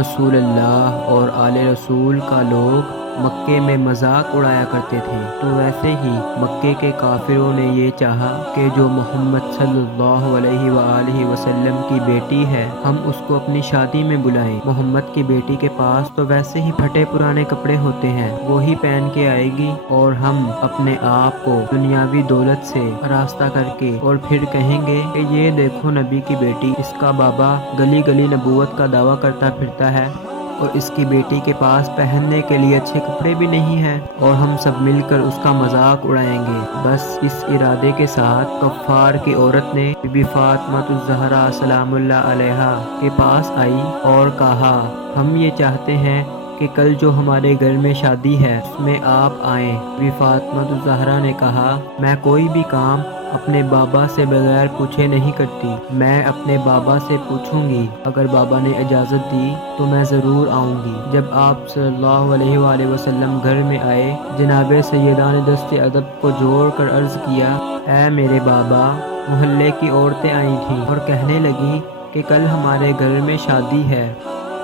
رسول اللہ اور آل رسول کا لوگ مکے میں مذاق اڑایا کرتے تھے، تو ویسے ہی مکے کے کافروں نے یہ چاہا کہ جو محمد صلی اللہ علیہ وآلہ وسلم کی بیٹی ہے ہم اس کو اپنی شادی میں بلائیں۔ محمد کی بیٹی کے پاس تو ویسے ہی پھٹے پرانے کپڑے ہوتے ہیں، وہی پہن کے آئے گی اور ہم اپنے آپ کو دنیاوی دولت سے آراستہ کر کے اور پھر کہیں گے کہ یہ دیکھو نبی کی بیٹی، اس کا بابا گلی گلی نبوت کا دعویٰ کرتا پھرتا ہے اور اس کی بیٹی کے پاس پہننے کے لیے اچھے کپڑے بھی نہیں ہیں، اور ہم سب مل کر اس کا مذاق اڑائیں گے۔ بس اس ارادے کے ساتھ کفار کی عورت نے بی بی فاطمہ الزہرا سلام اللہ علیہا کے پاس آئی اور کہا، ہم یہ چاہتے ہیں کہ کل جو ہمارے گھر میں شادی ہے اس میں آپ آئیں۔ بی بی فاطمہ الزہرا نے کہا، میں کوئی بھی کام اپنے بابا سے بغیر پوچھے نہیں کرتی، میں اپنے بابا سے پوچھوں گی، اگر بابا نے اجازت دی تو میں ضرور آؤں گی۔ جب آپ صلی اللہ علیہ وآلہ وسلم گھر میں آئے، جناب سیدہ نے دست ادب کو جوڑ کر عرض کیا، اے میرے بابا، محلے کی عورتیں آئی تھیں اور کہنے لگی کہ کل ہمارے گھر میں شادی ہے،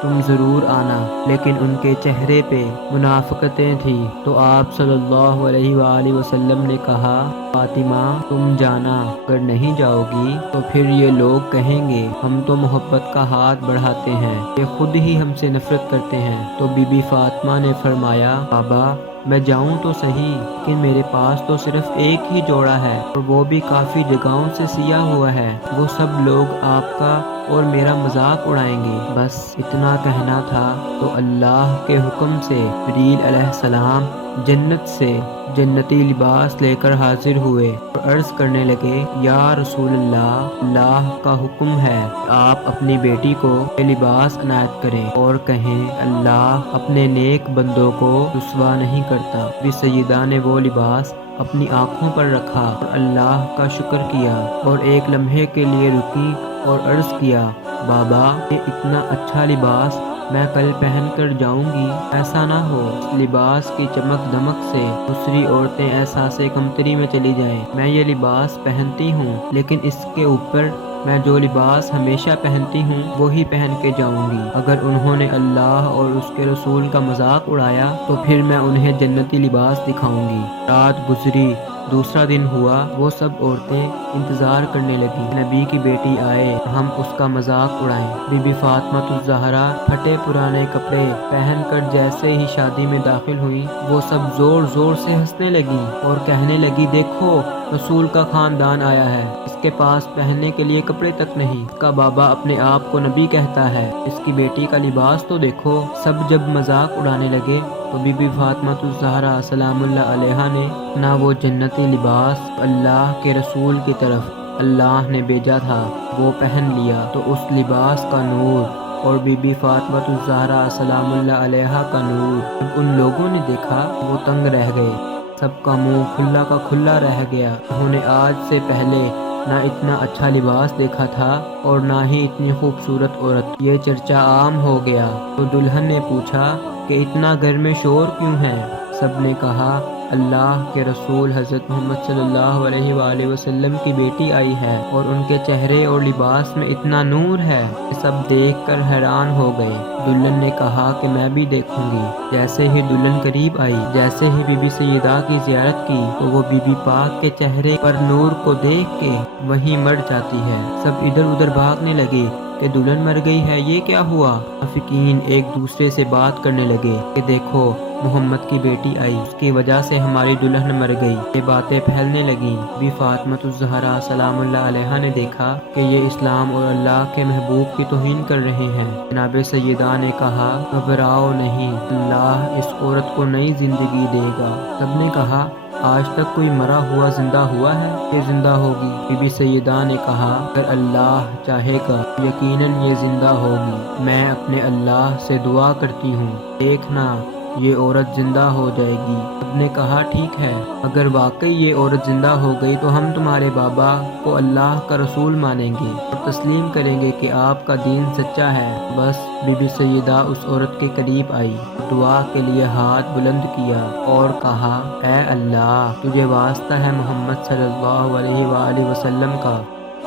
تم ضرور آنا، لیکن ان کے چہرے پہ منافقتیں تھیں، تو آپ صلی اللہ علیہ وآلہ وسلم نے کہا، فاطمہ تم جانا، اگر نہیں جاؤ گی تو پھر یہ لوگ کہیں گے ہم تو محبت کا ہاتھ بڑھاتے ہیں، یہ خود ہی ہم سے نفرت کرتے ہیں۔ تو بی بی فاطمہ نے فرمایا، بابا میں جاؤں تو صحیح، لیکن میرے پاس تو صرف ایک ہی جوڑا ہے اور وہ بھی کافی جگہوں سے سیا ہوا ہے، وہ سب لوگ آپ کا اور میرا مذاق اڑائیں گے۔ بس اتنا کہنا تھا تو اللہ کے حکم سے جبریل علیہ السلام جنت سے جنتی لباس لے کر حاضر ہوئے اور عرض کرنے لگے، یا رسول اللہ، اللہ کا حکم ہے کہ آپ اپنی بیٹی کو یہ لباس عنایت کریں اور کہیں اللہ اپنے نیک بندوں کو رسوا نہیں کرتا۔ بھی سیدہ نے وہ لباس اپنی آنکھوں پر رکھا اور اللہ کا شکر کیا اور ایک لمحے کے لیے رکی اور عرض کیا، بابا یہ اتنا اچھا لباس میں کل پہن کر جاؤں گی، ایسا نہ ہو اس لباس کی چمک دمک سے دوسری عورتیں احساس کمتری میں چلی جائیں۔ میں یہ لباس پہنتی ہوں، لیکن اس کے اوپر میں جو لباس ہمیشہ پہنتی ہوں وہی پہن کے جاؤں گی، اگر انہوں نے اللہ اور اس کے رسول کا مذاق اڑایا تو پھر میں انہیں جنتی لباس دکھاؤں گی۔ رات گزری، دوسرا دن ہوا، وہ سب عورتیں انتظار کرنے لگی نبی کی بیٹی آئے اور ہم اس کا مذاق اڑائیں۔ بی بی فاطمہ الزہرا پھٹے پرانے کپڑے پہن کر جیسے ہی شادی میں داخل ہوئی، وہ سب زور زور سے ہنسنے لگی اور کہنے لگی، دیکھو رسول کا خاندان آیا ہے، اس کے پاس پہننے کے لیے کپڑے تک نہیں، اس کا بابا اپنے آپ کو نبی کہتا ہے، اس کی بیٹی کا لباس تو دیکھو۔ سب جب مذاق اڑانے لگے تو بی بی فاطمہ الزہرا سلام اللہ علیہا نے اپنا وہ جنتی لباس اللہ کے رسول کی طرف اللہ نے بھیجا تھا وہ پہن لیا، تو اس لباس کا نور اور بی بی فاطمہ الزہرا سلام اللہ علیہا کا نور جب ان لوگوں نے دیکھا وہ تنگ رہ گئے، سب کا منہ کھلا کا کھلا رہ گیا۔ انہوں نے آج سے پہلے نہ اتنا اچھا لباس دیکھا تھا اور نہ ہی اتنی خوبصورت عورت۔ یہ چرچا عام ہو گیا تو دلہن نے پوچھا کہ اتنا گھر میں شور کیوں ہے؟ سب نے کہا، اللہ کے رسول حضرت محمد صلی اللہ علیہ وآلہ وسلم کی بیٹی آئی ہے اور ان کے چہرے اور لباس میں اتنا نور ہے۔ یہ سب دیکھ کر حیران ہو گئے۔ دلہن نے کہا کہ میں بھی دیکھوں گی۔ جیسے ہی دلہن قریب آئی، جیسے ہی بی بی سیدہ کی زیارت کی تو وہ بی بی پاک کے چہرے پر نور کو دیکھ کے وہیں مر جاتی ہے۔ سب ادھر ادھر بھاگنے لگے کہ دلہن مر گئی ہے، یہ کیا ہوا؟ منافقین ایک دوسرے سے بات کرنے لگے کہ دیکھو محمد کی بیٹی آئی، اس کی وجہ سے ہماری دلہن مر گئی۔ یہ باتیں پھیلنے لگیں۔ بی فاطمہ الزہرا سلام اللہ علیہا نے دیکھا کہ یہ اسلام اور اللہ کے محبوب کی توہین کر رہے ہیں۔ جناب سیدہ نے کہا، گھبراؤ نہیں، اللہ اس عورت کو نئی زندگی دے گا۔ سب نے کہا، آج تک کوئی مرا ہوا زندہ ہوا ہے؟ یہ زندہ ہوگی۔ بی بی سیدہ نے کہا، اگر اللہ چاہے گا یقیناً یہ زندہ ہوگی، میں اپنے اللہ سے دعا کرتی ہوں، دیکھنا یہ عورت زندہ ہو جائے گی۔ سب نے کہا، ٹھیک ہے، اگر واقعی یہ عورت زندہ ہو گئی تو ہم تمہارے بابا کو اللہ کا رسول مانیں گے اور تسلیم کریں گے کہ آپ کا دین سچا ہے۔ بس بی بی سیدہ اس عورت کے قریب آئی، دعا کے لیے ہاتھ بلند کیا اور کہا، اے اللہ تجھے واسطہ ہے محمد صلی اللہ علیہ وآلہ وسلم کا،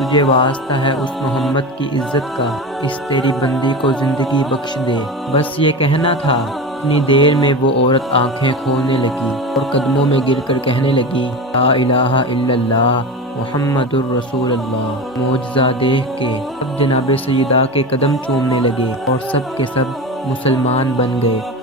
تجھے واسطہ ہے اس محمد کی عزت کا، اس تیری بندی کو زندگی بخش دے۔ بس یہ کہنا تھا۔ اتنی دیر میں وہ عورت آنکھیں کھولنے لگی اور قدموں میں گر کر کہنے لگی، لا الہ الا اللہ محمد الرسول اللہ۔ معجزہ دیکھ کے سب جناب سیدہ کے قدم چومنے لگے اور سب کے سب مسلمان بن گئے۔